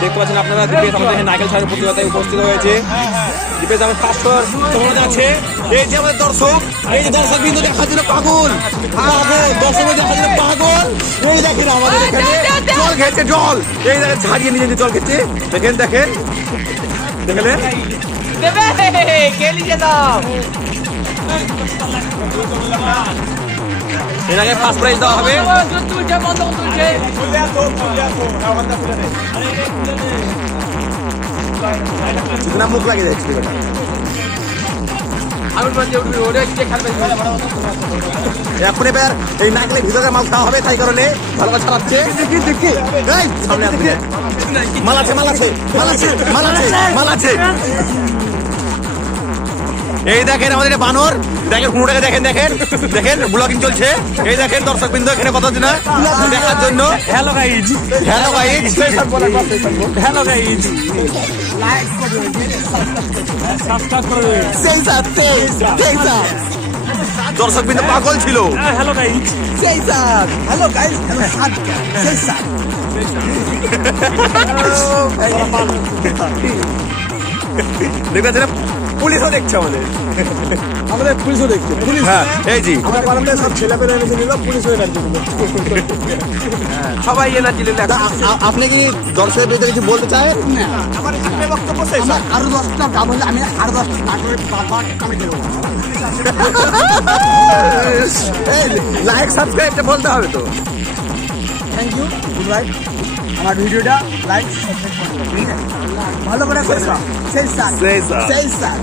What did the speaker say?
দেখতে পাচ্ছেন আপনারা দীপেশ আমাদের নাইকেল সাহেবের প্রতিযোগিতায় উপস্থিত হয়েছে। দীপেশ আমার ফার্স্ট হওয়ার সম্ভাবনা আছে। এই যে আমাদের দর্শক, এই যে দর্শক বিন্দু দেখার জন্য পাগল, দর্শক দেখার জন্য পাগল। এই দেখেন আমাদের এখানে জল খেয়েছে, জল এই দেখেন ছাড়িয়ে নিয়ে জল খেয়েছে। দেখেন দেখেন দেখলেন এনাকে ফার্স্ট প্রাইজ দেওয়া হবে। মুখ লাগিয়ে যাচ্ছে এখন এবার এই নাকলে ভিতরে মাল খাওয়া হবে, তাই কারণে ভালো করে ছাড়াচ্ছে। মাল আছে মাল আছে মাল আছে মাল আছে মাল আছে। এই দেখেন আমাদের বানর, দেখেন কোনোটাকে দেখেন দেখেন দেখেন ব্লগিং চলছে। এই দেখেন দর্শক বিন্দু এখানে কত দিন দেখার জন্য। Hello guys, hello guys, hello guys, দর্শক বিন্দু পাগল ছিল। হ্যালো গাইজ, হ্যালো গাইজ, দেখতে পুলিশও দেখছে আমাদের পুলিশও দেখছে। পুলিশ হ্যাঁ এই জি আমার পাড়াতে সব ছেলেপেলে এনার্জি নিল, পুলিশও এনার্জি নিল, সবাই এনার্জি নিল। আপনি কি দর্শকের বিরুদ্ধে কিছু বলতে চান? আমার একটা বক্তব্য শেষ। আরো 10টা দাম হলে আমি আরো 10টা নাটকের বারবার কামে দেব। এই লাইক সাবস্ক্রাইবটা বলতে হবে তো। Thank you, good right. আমার ভিডিওটা লাইক সাবস্ক্রাইব করুন, ভালো করে করুন। সেই স্যার, সেই স্যার, সেই স্যার।